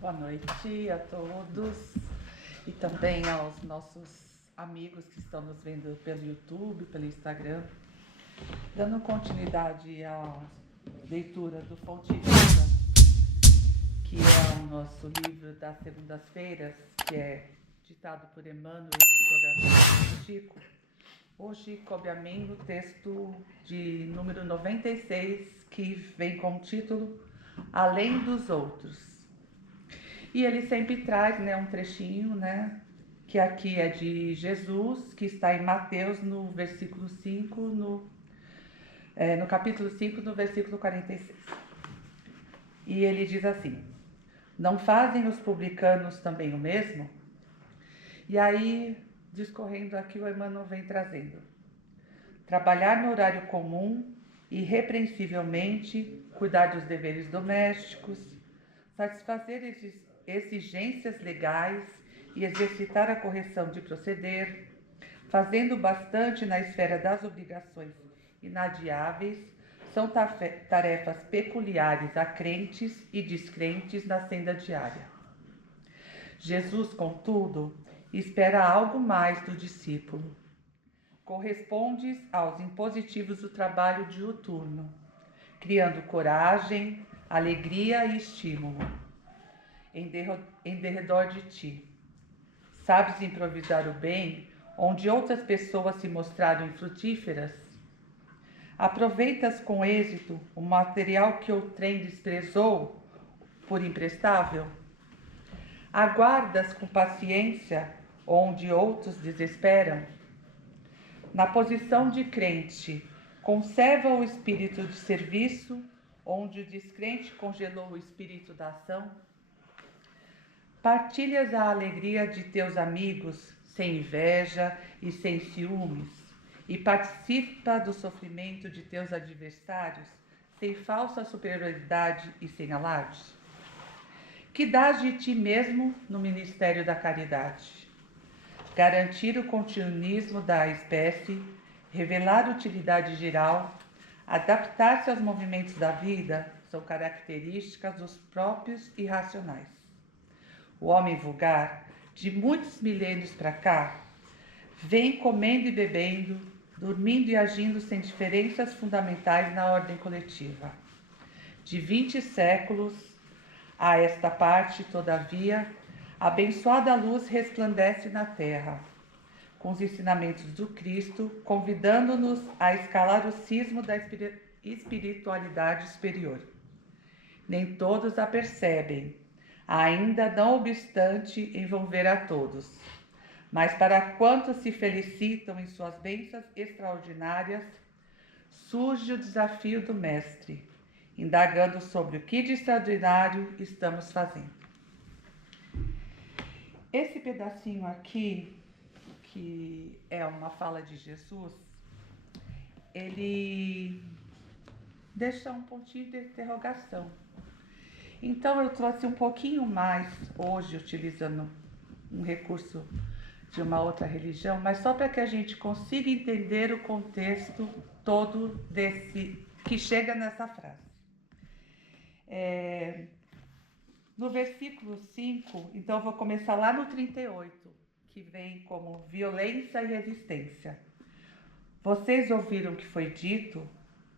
Boa noite a todos e também aos nossos amigos que estão nos vendo pelo YouTube, pelo Instagram. Dando continuidade à leitura do Fonte Viva, que é o nosso livro das segundas-feiras, que é ditado por Emmanuel e psicografado por Chico. Hoje coube a mim o texto de número 96, que vem com o título Além dos Outros. E ele sempre traz, um trechinho, que aqui é de Jesus, que está em Mateus, no versículo 5, no capítulo 5, no versículo 46. E ele diz assim: não fazem os publicanos também o mesmo? E aí, discorrendo aqui, o Emmanuel vem trazendo: trabalhar no horário comum, irrepreensivelmente, cuidar dos deveres domésticos, satisfazer exigências legais e exercitar a correção de proceder, fazendo bastante na esfera das obrigações inadiáveis, são tarefas peculiares a crentes e descrentes na senda diária. Jesus, contudo, espera algo mais do discípulo. Correspondes aos impositivos do trabalho diuturno, criando coragem, alegria e estímulo em derredor de ti. Sabes improvisar o bem onde outras pessoas se mostraram infrutíferas? Aproveitas com êxito o material que outrem desprezou por imprestável? Aguardas com paciência onde outros desesperam? Na posição de crente, conserva o espírito de serviço onde o descrente congelou o espírito da ação? Partilhas a alegria de teus amigos sem inveja e sem ciúmes, e participa do sofrimento de teus adversários sem falsa superioridade e sem alarde? Que dás de ti mesmo no ministério da caridade? Garantir o continuismo da espécie, revelar utilidade geral, adaptar-se aos movimentos da vida são características dos próprios irracionais. O homem vulgar, de muitos milênios para cá, vem comendo e bebendo, dormindo e agindo sem diferenças fundamentais na ordem coletiva. De 20 séculos a esta parte, todavia, a abençoada luz resplandece na terra, com os ensinamentos do Cristo, convidando-nos a escalar o cisma da espiritualidade superior. Nem todos a percebem, ainda não obstante envolver a todos. Mas para quantos se felicitam em suas bênçãos extraordinárias, surge o desafio do Mestre, indagando sobre o que de extraordinário estamos fazendo. Esse pedacinho aqui, que é uma fala de Jesus, ele deixa um pontinho de interrogação. Então eu trouxe um pouquinho mais hoje, utilizando um recurso de uma outra religião, mas só para que a gente consiga entender o contexto todo desse que chega nessa frase. No versículo 5, então eu vou começar lá no 38, que vem como violência e resistência. Vocês ouviram que foi dito,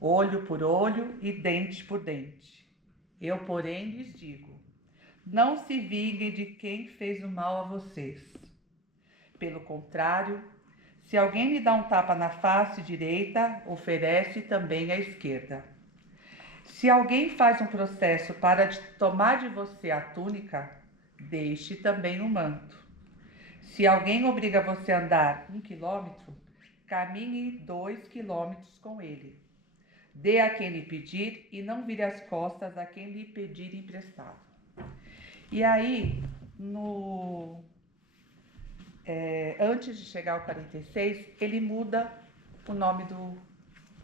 olho por olho e dente por dente. Eu, porém, lhes digo, não se vinguem de quem fez o mal a vocês. Pelo contrário, se alguém lhe dá um tapa na face direita, oferece também a esquerda. Se alguém faz um processo para tomar de você a túnica, deixe também o manto. Se alguém obriga você a andar 1 quilômetro, caminhe 2 quilômetros com ele. Dê a quem lhe pedir e não vire as costas a quem lhe pedir emprestado. E aí, antes de chegar ao 46, ele muda o nome do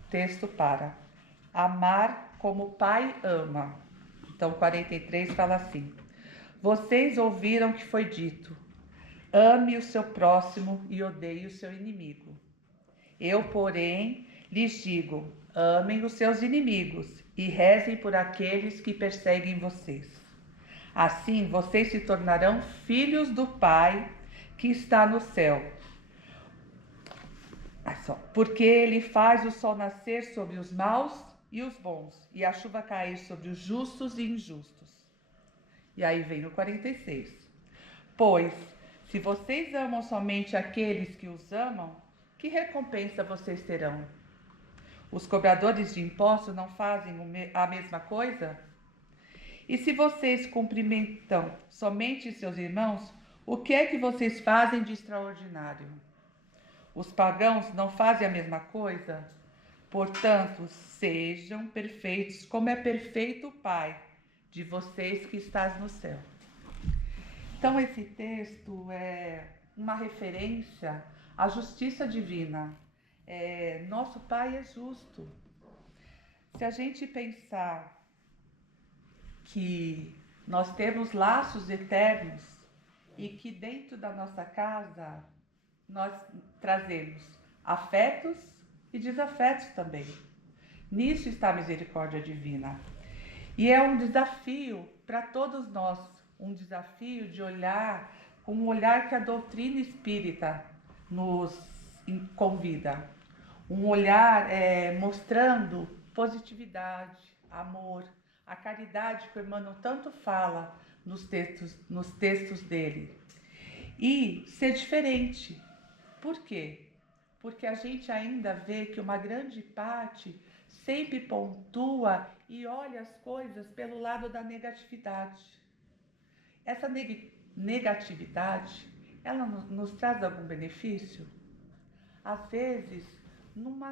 texto para amar como o Pai ama. Então, 43 fala assim: vocês ouviram que foi dito, ame o seu próximo e odeie o seu inimigo. Eu, porém, lhes digo, amem os seus inimigos e rezem por aqueles que perseguem vocês. Assim, vocês se tornarão filhos do Pai que está no céu. Porque ele faz o sol nascer sobre os maus e os bons, e a chuva cair sobre os justos e injustos. E aí vem o 46. Pois, se vocês amam somente aqueles que os amam, que recompensa vocês terão? Os cobradores de impostos não fazem a mesma coisa? E se vocês cumprimentam somente seus irmãos, o que é que vocês fazem de extraordinário? Os pagãos não fazem a mesma coisa? Portanto, sejam perfeitos, como é perfeito o Pai de vocês que estás no céu. Então, esse texto é uma referência à justiça divina. Nosso Pai é justo. Se a gente pensar que nós temos laços eternos e que dentro da nossa casa nós trazemos afetos e desafetos também. Nisso está a misericórdia divina. E é um desafio para todos nós, um desafio de olhar com um olhar que a doutrina espírita nos convida. Um olhar mostrando positividade, amor, a caridade que o Emmanuel tanto fala nos textos dele. E ser diferente. Por quê? Porque a gente ainda vê que uma grande parte sempre pontua e olha as coisas pelo lado da negatividade. Essa negatividade, ela nos traz algum benefício? Às vezes, num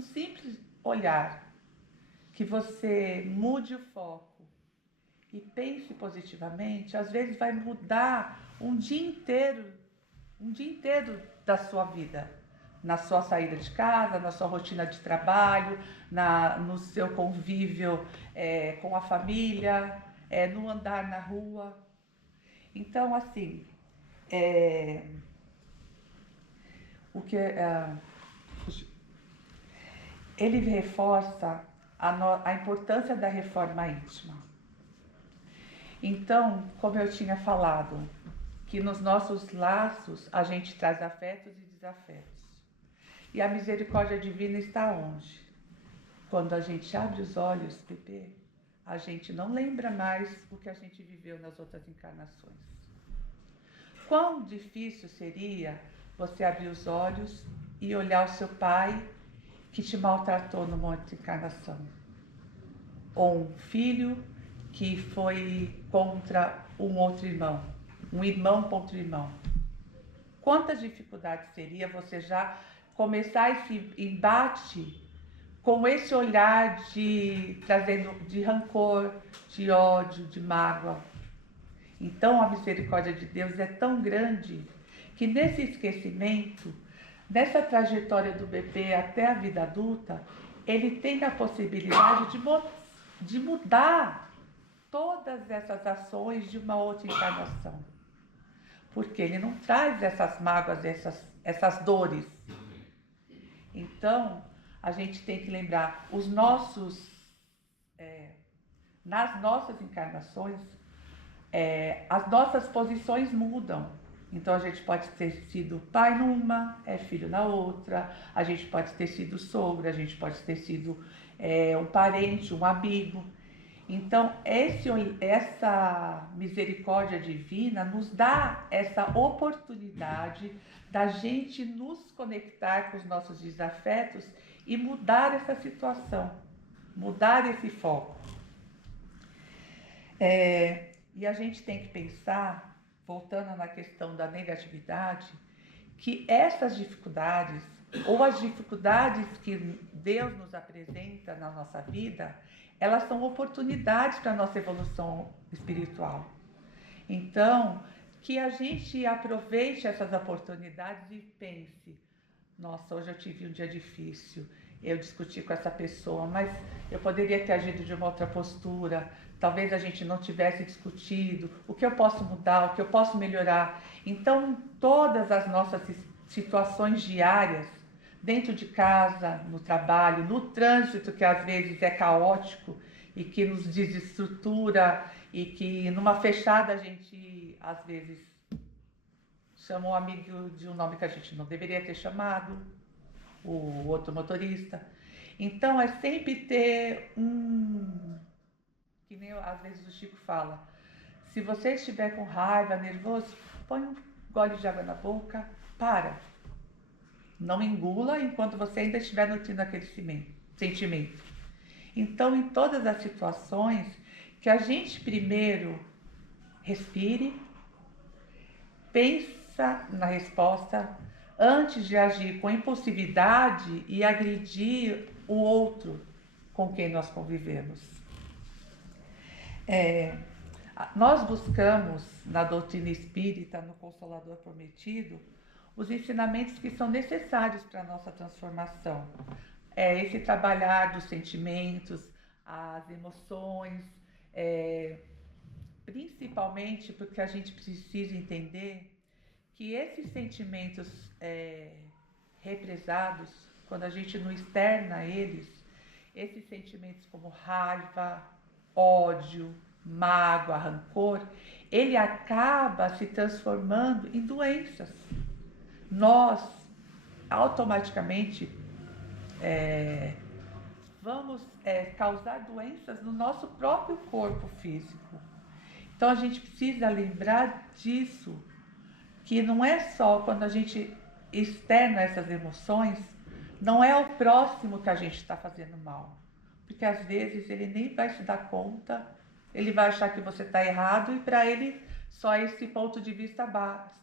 simples olhar, que você mude o foco e pense positivamente, às vezes vai mudar um dia inteiro da sua vida, na sua saída de casa, na sua rotina de trabalho, no seu convívio com a família, no andar na rua. Então, assim, ele reforça a importância da reforma íntima. Então, como eu tinha falado, que nos nossos laços a gente traz afetos e desafetos. E a misericórdia divina está onde? Quando a gente abre os olhos, Pepe, a gente não lembra mais o que a gente viveu nas outras encarnações. Quão difícil seria você abrir os olhos e olhar o seu pai que te maltratou numa outra encarnação? Ou um filho que foi contra um outro irmão, um irmão contra o irmão. Quantas dificuldades seria você já começar esse embate com esse olhar trazendo de rancor, de ódio, de mágoa? Então a misericórdia de Deus é tão grande que nesse esquecimento, nessa trajetória do bebê até a vida adulta, ele tem a possibilidade de mudar todas essas ações de uma outra encarnação. Porque ele não traz essas mágoas, essas dores. Então, a gente tem que lembrar, nas nossas encarnações, as nossas posições mudam. Então, a gente pode ter sido pai numa, filho na outra, a gente pode ter sido sogro, a gente pode ter sido um parente, um amigo. Então, essa misericórdia divina nos dá essa oportunidade da gente nos conectar com os nossos desafetos e mudar essa situação, mudar esse foco. E a gente tem que pensar, voltando na questão da negatividade, que essas dificuldades, ou as dificuldades que Deus nos apresenta na nossa vida, elas são oportunidades para a nossa evolução espiritual. Então, que a gente aproveite essas oportunidades e pense, nossa, hoje eu tive um dia difícil, eu discuti com essa pessoa, mas eu poderia ter agido de uma outra postura, talvez a gente não tivesse discutido, o que eu posso mudar, o que eu posso melhorar. Então, todas as nossas situações diárias, dentro de casa, no trabalho, no trânsito, que às vezes é caótico, e que nos desestrutura e que numa fechada a gente, às vezes, chama um amigo de um nome que a gente não deveria ter chamado, o outro motorista. Então é sempre ter que nem às vezes o Chico fala, se você estiver com raiva, nervoso, põe um gole de água na boca, para. Não engula enquanto você ainda estiver nutrindo aquele sentimento. Então, em todas as situações, que a gente primeiro respire, pensa na resposta antes de agir com impulsividade e agredir o outro com quem nós convivemos. Nós buscamos na doutrina espírita, no Consolador Prometido, os ensinamentos que são necessários para a nossa transformação. Esse trabalhar dos sentimentos, as emoções, principalmente porque a gente precisa entender que esses sentimentos represados, quando a gente não externa eles, esses sentimentos como raiva, ódio, mágoa, rancor, ele acaba se transformando em doenças. Nós automaticamente vamos causar doenças no nosso próprio corpo físico. Então a gente precisa lembrar disso, que não é só quando a gente externa essas emoções, não é o próximo que a gente está fazendo mal, porque às vezes ele nem vai se dar conta, ele vai achar que você está errado e para ele só esse ponto de vista basta.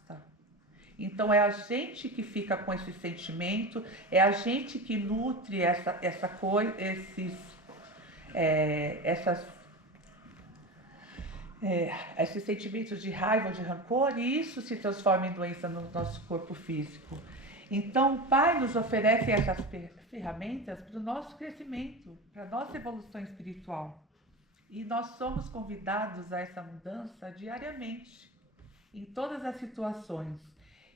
Então é a gente que fica com esse sentimento, é a gente que nutre esses sentimentos de raiva, de rancor, e isso se transforma em doença no nosso corpo físico. Então o Pai nos oferece essas ferramentas para o nosso crescimento, para a nossa evolução espiritual. E nós somos convidados a essa mudança diariamente, em todas as situações.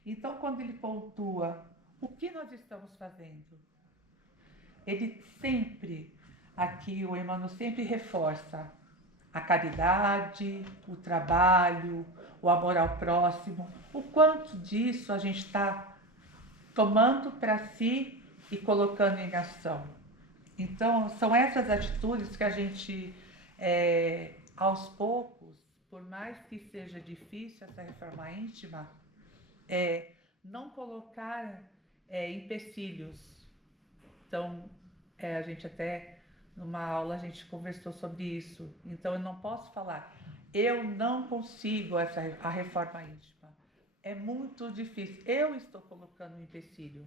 Então, quando ele pontua o que nós estamos fazendo, ele sempre, aqui o Emmanuel sempre reforça a caridade, o trabalho, o amor ao próximo, o quanto disso a gente está tomando para si e colocando em ação. Então, são essas atitudes que a gente, aos poucos, por mais que seja difícil essa reforma íntima, não colocar empecilhos. Então, a gente até, numa aula, a gente conversou sobre isso. Então, eu não posso falar, eu não consigo a reforma íntima. É muito difícil. Eu estou colocando um empecilho.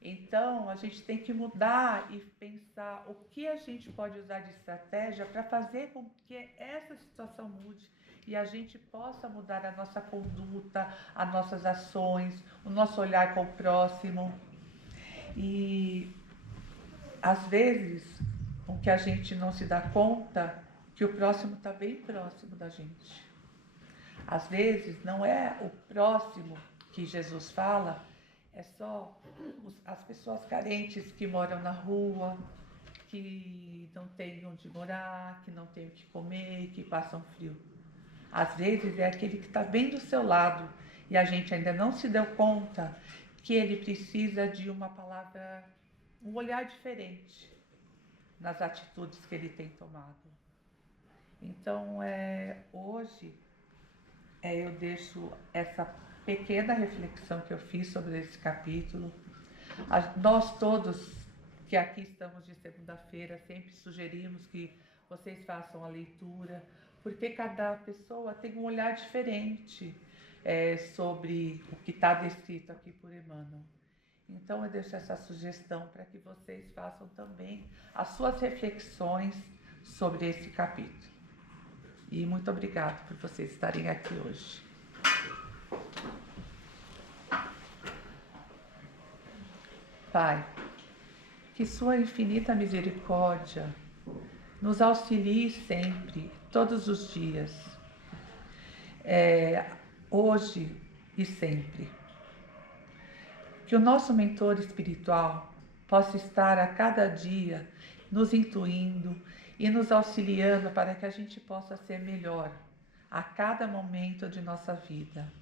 Então, a gente tem que mudar e pensar o que a gente pode usar de estratégia para fazer com que essa situação mude e a gente possa mudar a nossa conduta, as nossas ações, o nosso olhar com o próximo. E, às vezes, o que a gente não se dá conta, que o próximo está bem próximo da gente. Às vezes, não é o próximo que Jesus fala, é só as pessoas carentes que moram na rua, que não têm onde morar, que não têm o que comer, que passam frio. Às vezes é aquele que está bem do seu lado e a gente ainda não se deu conta que ele precisa de uma palavra, um olhar diferente nas atitudes que ele tem tomado. Então, hoje eu deixo essa pequena reflexão que eu fiz sobre esse capítulo. Nós todos que aqui estamos de segunda-feira sempre sugerimos que vocês façam a leitura, porque cada pessoa tem um olhar diferente sobre o que está descrito aqui por Emmanuel. Então eu deixo essa sugestão para que vocês façam também as suas reflexões sobre esse capítulo. E muito obrigada por vocês estarem aqui hoje. Pai, que sua infinita misericórdia nos auxilie sempre, todos os dias, hoje e sempre. Que o nosso mentor espiritual possa estar a cada dia nos intuindo e nos auxiliando para que a gente possa ser melhor a cada momento de nossa vida.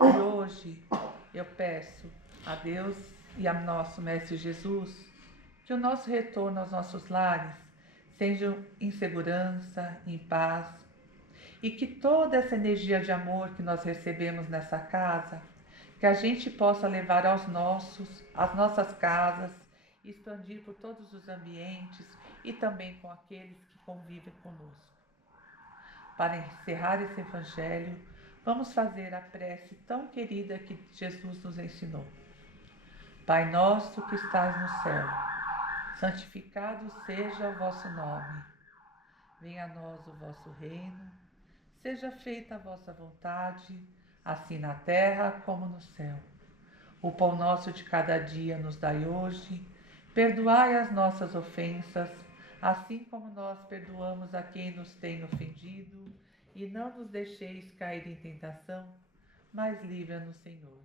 E hoje eu peço a Deus e a nosso Mestre Jesus que o nosso retorno aos nossos lares seja em segurança, em paz, e que toda essa energia de amor que nós recebemos nessa casa, que a gente possa levar às nossas casas, expandir por todos os ambientes e também com aqueles que convivem conosco. Para encerrar esse evangelho, vamos fazer a prece tão querida que Jesus nos ensinou. Pai nosso que estás no céu, santificado seja o vosso nome. Venha a nós o vosso reino, seja feita a vossa vontade, assim na terra como no céu. O pão nosso de cada dia nos dai hoje, perdoai as nossas ofensas, assim como nós perdoamos a quem nos tem ofendido, e não nos deixeis cair em tentação, mas livra-nos, Senhor,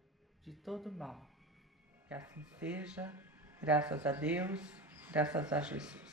de todo mal. Que assim seja, graças a Deus, graças a Jesus.